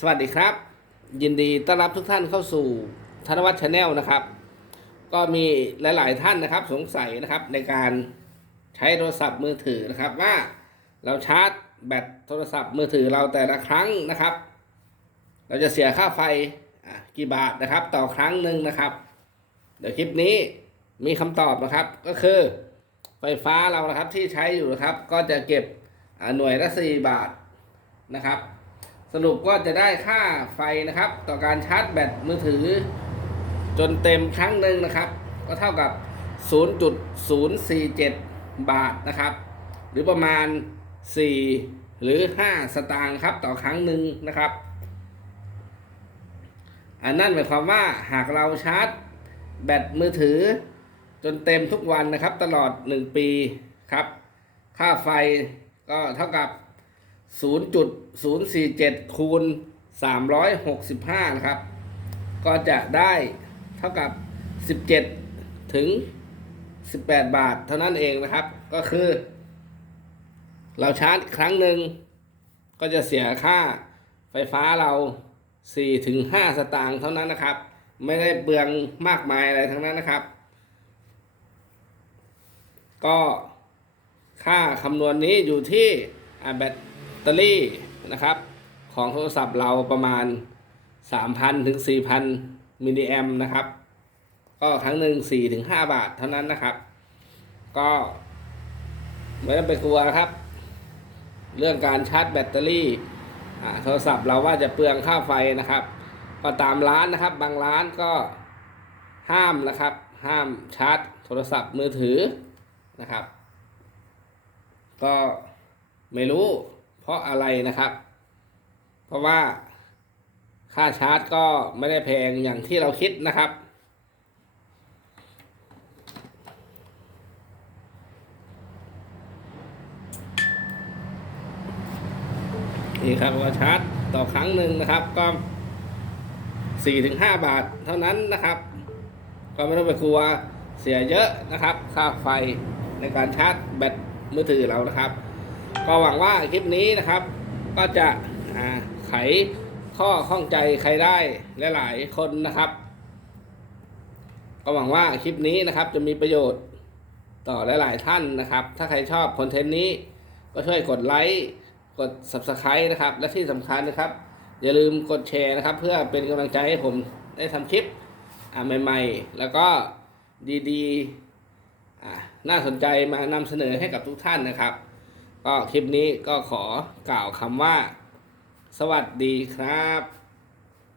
สวัสดีครับ ยินดีต้อนรับทุกท่านเข้าสู่ธนวัฒน์ชาแนลนะครับ ก็มีหลาย ๆ ท่านนะครับสงสัยนะครับในการใช้โทรศัพท์มือถือนะครับ ว่าเราชาร์จแบตโทรศัพท์มือถือเราแต่ละครั้งนะครับ เราจะเสียค่าไฟกี่บาทนะครับ ต่อครั้งหนึ่งนะครับ เดี๋ยวคลิปนี้มีคำตอบนะครับก็คือไฟฟ้าเรานะครับที่ใช้อยู่นะครับ ก็จะเก็บหน่วยละสี่บาทนะครับ สรุปก็จะได้ค่าไฟนะครับ ต่อการชาร์จแบตมือถือ จนเต็มครั้งหนึ่งนะครับ ก็เท่ากับ 0.047 บาทนะครับ หรือประมาณ 4 หรือ 5 สตางค์ครับต่อครั้งหนึ่งนะครับ อันนั่นหมายความว่าหากเราชาร์จแบตมือถือ จนเต็มทุกวันนะครับ ตลอด 1 ปีครับ ค่าไฟก็เท่ากับ 0.047 คูณ 365 นะครับ ก็จะได้เท่ากับ 17 ถึง 18 บาทเท่านั้นเองนะครับ ก็คือ เราชาร์จครั้งหนึ่ง ก็จะเสียค่าไฟฟ้าเรา 4 ถึง 5 สตางค์เท่านั้นนะครับ ไม่ได้เปลืองมากมายอะไรทั้งนั้นนะครับ ก็ค่าคำนวณนี้อยู่ที่อ่าแบต ตอรี่นะครับของโทรศัพท์เราประมาณ 3,000 ถึง 4,000 มิลลิแอมนะครับ ก็ครั้งหนึ่ง4ถึง5บาทเท่านั้นนะครับ ก็ไม่ต้องไปกลัวนะครับ เรื่องการชาร์จแบตเตอรี่โทรศัพท์เราว่าจะเปลืองค่าไฟนะครับ ก็ตามร้านนะครับ บางร้านก็ห้ามนะครับ ห้ามชาร์จโทรศัพท์มือถือนะครับ ก็ไม่รู้ เพราะอะไรนะครับ เพราะว่าค่าชาร์จก็ไม่ได้แพงอย่างที่เราคิดนะครับ นี่ครับก็ชาร์จต่อครั้งหนึ่งนะครับ ก็สี่ถึงห้าบาทเท่านั้นนะครับ ก็ไม่ต้องไปกลัวเสียเยอะนะครับ ค่าไฟในการชาร์จแบตมือถือเรานะครับ ก็หวังว่าคลิปนี้นะครับ ก็จะไขข้อข้องใจใครได้หลาย ๆ คนนะครับ ก็หวังว่าคลิปนี้นะครับ จะมีประโยชน์ต่อหลาย ๆ ท่านนะครับ ถ้าใครชอบคอนเทนต์นี้ ก็ช่วยกดไลค์ กด subscribe นะครับ และที่สำคัญนะครับ อย่าลืมกดแชร์นะครับ เพื่อเป็นกำลังใจให้ผมได้ทำคลิปใหม่ ๆ แล้วก็ดี ๆ น่าสนใจมานำเสนอให้กับทุกท่านนะครับ ก็คลิปนี้ก็ขอกล่าวคำว่า สวัสดีครับ